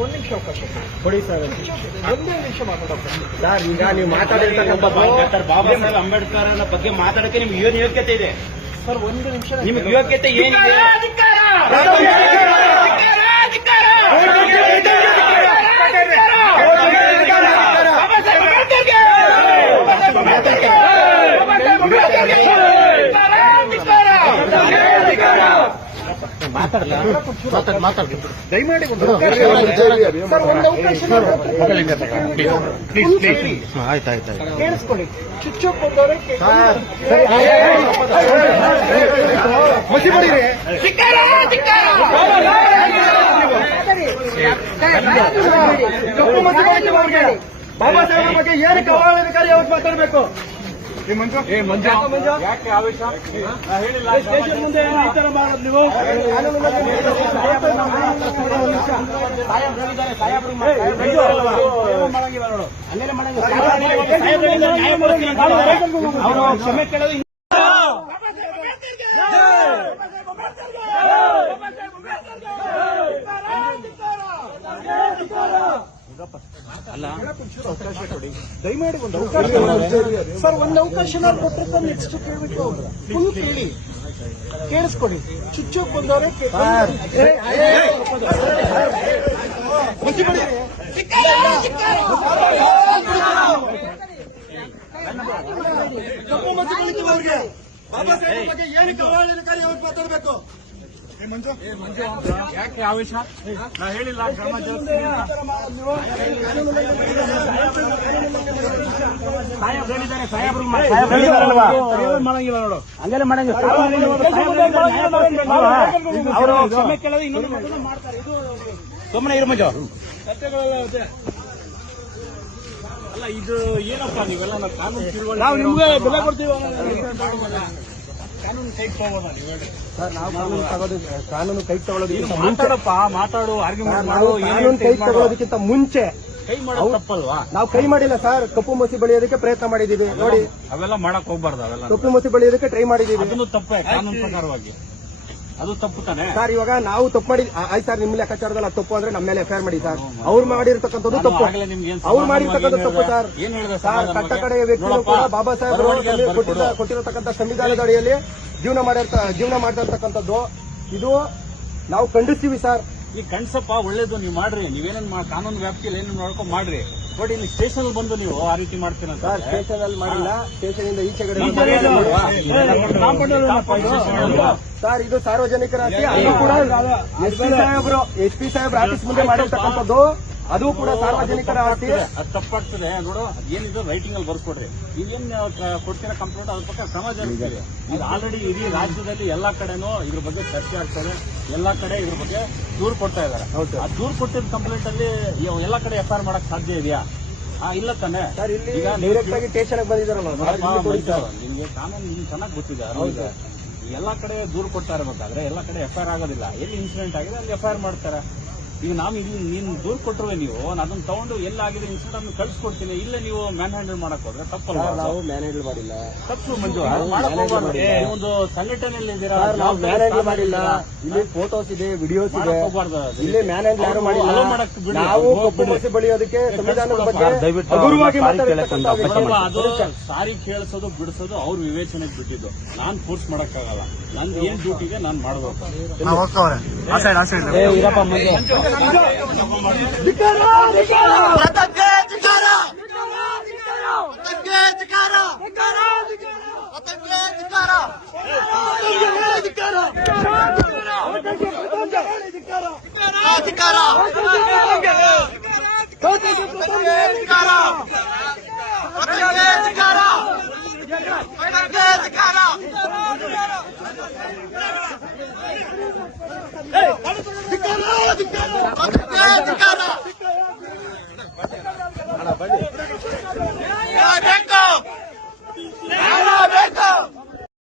ಒಂದು ನಿಮಿಷ ಅವಕಾಶ ಕೊಡಿ ಸರ್. ಒಂದೇ ನಿಮಿಷ ಮಾತಾಡೋದು ಸರ್. ಈಗ ನೀವು ಮಾತಾಡಿರ್ತಕ್ಕಂಥ ಡಾಕ್ಟರ್ ಬಾಬಾ ಸಾಹೇಬ್ ಅಂಬೇಡ್ಕರ್ ಬಗ್ಗೆ ಮಾತಾಡಕ್ಕೆ ನಿಮ್ಗೆ ಏನು ಯೋಗ್ಯತೆ ಇದೆ ಸರ್? ಒಂದು ನಿಮಿಷ ನಿಮ್ಗೆ ಯೋಗ್ಯತೆ ಏನಿದೆ? ದಯಮಾಡಿ ಆಯ್ತಾಯ್ತು ಕೇಳಿಸ್ಕೊಳ್ಳಿ. ಚುಚ್ಚೋಕ್ ಬಂದವರೇ ಬಾಬಾ ಸಾಹೇಬ್ ಬಗ್ಗೆ ಏನಕ್ಕೆ ಅವಹೇಳನಕಾರಿ ಯಾವತ್ತು ಮಾತಾಡಬೇಕು? ಯಾಕೆ ಆವೇಶ ಹೇಳಿಲ್ಲ? ಸ್ಟೇಷನ್ ಮುಂದೆ ಈ ತರ ಮಾಡೋದು ನೀವು? ಅವರು ಕ್ಷಮೆ ಕೇಳೋದು ದಯಮಾಡಿ ಒಂದು ಅವಕಾಶ ಸರ್. ಒಂದು ಅವಕಾಶ ಕೊಟ್ಟಿರ್ತಾರೆ. ನೆಕ್ಸ್ಟ್ ಕೇಳಬೇಕು. ಫುಲ್ ಕೇಳಿ, ಕೇಳಿಸ್ಕೊಡಿ. ಚುಚ್ಚೋಕ್ ಬಂದವರೇ ಕಪ್ಪು ಮಚ್ಚು ಬಳಿತವರಿಗೆ ಬಾಬಾ ಸಾಹೇಬ್ ಬಗ್ಗೆ ಏನಕ್ಕೆ ಅವಹೇಳನಕಾರಿ ಯಾವತ್ತು ಮಾತಾಡಬೇಕು? ಯಾಕೆ ಆವೇಶ? ನಾ ಹೇಳಿಲ್ಲ ಕ್ರಮ ಮಾಡಂಗಿಲ್ಲ ನೋಡು. ಹಂಗೆಲ್ಲ ಮಾಡಂಗಿಲ್ಲ. ಅವರು ಕ್ಷಮೆ ಕೇಳೋದು ಇನ್ನೊಂದು ಮಾಡ್ತಾರೆ. ಇದು ಸುಮ್ಮನೆ ಇರು ಮಂಜು. ಅಲ್ಲ ಇದು ಏನಪ್ಪ ನೀವೆಲ್ಲ ಕಾನೂನು ತಿಳುವಳಿಕೆ ನಾವು ನಿಮ್ಗೆ ಬೆಲೆ ಕೊಡ್ತೀವಿ. ಕಾನೂನು ಕೈ ತಗೋಬೋದಾ ನೀವು ಹೇಳಿ ಸರ್? ನಾವು ಕಾನೂನು ಕೈ ತಗೊಳ್ಳೋದಕ್ಕಿಂತ ಮಾತಾಡಪ್ಪ, ಮಾತಾಡು, ಆರ್ಗ್ಯುಮೆಂಟ್ ಮಾಡು. ಕಾನೂನು ಕೈ ತಗೊಳ್ಳೋದಕ್ಕಿಂತ ಮುಂಚೆ ಕೈ ಮಾಡೋದು ತಪ್ಪಲ್ವಾ? ನಾವು ಕೈ ಮಾಡಿಲ್ಲ ಸರ್. ಕಪ್ಪು ಮಸಿ ಬಳಿಯೋದಕ್ಕೆ ಪ್ರಯತ್ನ ಮಾಡಿದೀವಿ ನೋಡಿ. ಅವೆಲ್ಲ ಮಾಡಕ್ ಹೋಗ್ಬಾರ್ದು. ಅವೆಲ್ಲ ಕಪ್ಪು ಮಸಿ ಬಳಿಯೋದಕ್ಕೆ ಟ್ರೈ ಮಾಡಿದೀವಿ. ಅದನ್ನು ತಪ್ಪೇ ಕಾನೂನು ಪ್ರಕಾರವಾಗಿ. ಅದು ತಪ್ಪು ತಾನೆ ಸರ್. ಇವಾಗ ನಾವು ತಪ್ಪು ಮಾಡಿ ಆಯ್ತು ಸರ್. ನಿಮ್ಮ ಲೆಕ್ಕಾಚಾರದಲ್ಲಿ ಅದು ತಪ್ಪು ಅಂದ್ರೆ ನಮ್ಮ ಮೇಲೆ ಎಫ್ಐಆರ್ ಮಾಡಿ ಸರ್. ಅವ್ರು ಮಾಡಿರ್ತಕ್ಕಂಥದ್ದು ತಪ್ಪು. ಅವ್ರು ಮಾಡಿರ್ತಕ್ಕಂಥ ತಪ್ಪು ಸರ್. ಏನ್ ಹೇಳಿದೆ ಸರ್? ಕಟ್ಟ ಕಡೆಯ ವ್ಯಕ್ತಿಗಳು ಕೂಡ ಬಾಬಾ ಸಾಹೇಬ್ ಕೊಟ್ಟಿರತಕ್ಕಂಥ ಸಂವಿಧಾನದ ಅಡಿಯಲ್ಲಿ ಜೀವನ ಮಾಡಿರ್ತಕ್ಕಂಥದ್ದು ಇದು ನಾವು ಖಂಡಿಸ್ತೀವಿ ಸರ್. ಈ ಕಣ್ಸಪ್ಪ ಒಳ್ಳೇದು ನೀವು ಮಾಡ್ರಿ. ನೀವೇನೇನ್ ಕಾನೂನು ವ್ಯಾಪ್ತಿಯಲ್ಲಿ ಏನೇನು ನೋಡ್ಕೊಂಡು ಮಾಡ್ರಿ. ನೋಡಿ ಇಲ್ಲಿ ಸ್ಟೇಷನ್ ಬಂದು ನೀವು ಆ ರೀತಿ ಮಾಡ್ತೀರ ಸರ್. ಸ್ಟೇಷನ್ ಅಲ್ಲಿ ಮಾಡಿಲ್ಲ. ಸ್ಟೇಷನ್ ಇಂದ ಈಚೆ ಕಡೆ ಸರ್. ಇದು ಸಾರ್ವಜನಿಕರ ಆಸ್ತಿ. ಅದು ಕೂಡ ಎಸ್ ಪಿ ಸಾಹೇಬ್ರ ಆಫೀಸ್ ಮುಂದೆ ಮಾಡಿರ್ತಕ್ಕಂಥದ್ದು. ಅದು ಕೂಡ ಸಾರ್ವಜನಿಕರ ಆಸ್ತಿ. ಅದು ತಪ್ಪಾಗ್ತದೆ ನೋಡು. ಏನಿದೆ ರೈಟಿಂಗ್ ಅಲ್ಲಿ ಬರ್ಕೊಡ್ರಿ. ನೀವೇನ್ ಕೊಡ್ತೀರಾ ಕಂಪ್ಲೇಂಟ್ ಅದ್ರ ಪಕ್ಕ ಕ್ರಮ ಜರುಗಿದೆ. ಇದು ಆಲ್ರೆಡಿ ಇಡೀ ರಾಜ್ಯದಲ್ಲಿ ಎಲ್ಲಾ ಕಡೆನೂ ಇದ್ರ ಬಗ್ಗೆ ಚರ್ಚೆ ಆಗ್ತದೆ. ಎಲ್ಲಾ ಕಡೆ ಇದ್ರ ಬಗ್ಗೆ ದೂರು ಕೊಡ್ತಾ ಇದಾರೆ. ಆ ದೂರು ಕೊಟ್ಟಿದ್ದ ಕಂಪ್ಲೇಂಟ್ ಅಲ್ಲಿ ಎಲ್ಲಾ ಕಡೆ ಎಫ್ಐಆರ್ ಮಾಡಕ್ ಸಾಧ್ಯ ಇದೆಯಾ? ಇಲ್ಲ ತಾನೆ ಸರ್. ಇಲ್ಲಿ ಡೈರೆಕ್ಟ್ ಆಗಿ ಸ್ಟೇಷನ್ ಬಂದಿದ್ದಾರಲ್ಲ. ನಿಮ್ಗೆ ಕಾನೂನು ನಿಮ್ಗೆ ಚೆನ್ನಾಗಿ ಗೊತ್ತಿದೆ. ಎಲ್ಲಾ ಕಡೆ ದೂರು ಕೊಡ್ತಾ ಇರಬೇಕಾದ್ರೆ ಎಲ್ಲಾ ಕಡೆ ಎಫ್ಐಆರ್ ಆಗೋದಿಲ್ಲ. ಎಲ್ಲಿ ಇನ್ಸಿಡೆಂಟ್ ಆಗಿದೆ ಅಲ್ಲಿ ಎಫ್ಐಆರ್ ಮಾಡ್ತಾರೆ. ಈಗ ನಾವು ನೀನು ದೂರು ಕೊಟ್ಟರುವೆ ನೀವು ಅದನ್ನ ತಗೊಂಡು ಎಲ್ಲಾಗಿದೆ ಇನ್ಸಿಡೆಂಟ್ ಅನ್ನು ಕಳ್ಸಿಕೊಡ್ತೀನಿ. ಇಲ್ಲೇ ನೀವು ಮ್ಯಾನ್ ಹ್ಯಾಂಡಲ್ ಮಾಡಕ್ ಹೋದ್ರೆ ತಪ್ಪಲ್ಲ. ನಾವು ಮ್ಯಾನ್ ಹ್ಯಾಂಡಲ್ ಮಾಡಿಲ್ಲ. ತಪ್ಪು ಮಂಜು. ಒಂದು ಸಂಘಟನೆಯಲ್ಲಿ ಇದ್ದೀರಾ. ನಾವು ಮ್ಯಾನ್ ಹ್ಯಾಂಡಲ್ ಮಾಡಿಲ್ಲ. ಇಲ್ಲಿ ಫೋಟೋಸ್ ಇದೆ, ವಿಡಿಯೋಸ್ ಇದೆ. ಇಲ್ಲಿ ಮ್ಯಾನ್ ಹ್ಯಾಂಡಲ್ ಯಾರು ಮಾಡಿಲ್ಲ. ನಾವು ಕಪ್ಪು ಮಸಿ ಬಳಿಯೋದಕ್ಕೆ ಸಂವಿಧಾನದ ಬಗ್ಗೆ ಹಗುರವಾಗಿ ಅದು ಸಾರಿ ಕೇಳಿಸೋದು ಬಿಡಿಸೋದು ಅವ್ರ ವಿವೇಚನೆಗೆ ಬಿಟ್ಟಿದ್ದು. ನಾನ್ ಫೋರ್ಸ್ ಮಾಡಕ್ಕಾಗಲ್ಲ. ನನ್ ಏನ್ ಡ್ಯೂಟಿಗೆ ನಾನ್ ಮಾಡ್ಬೇಕು. ಅಧಿಕಾರ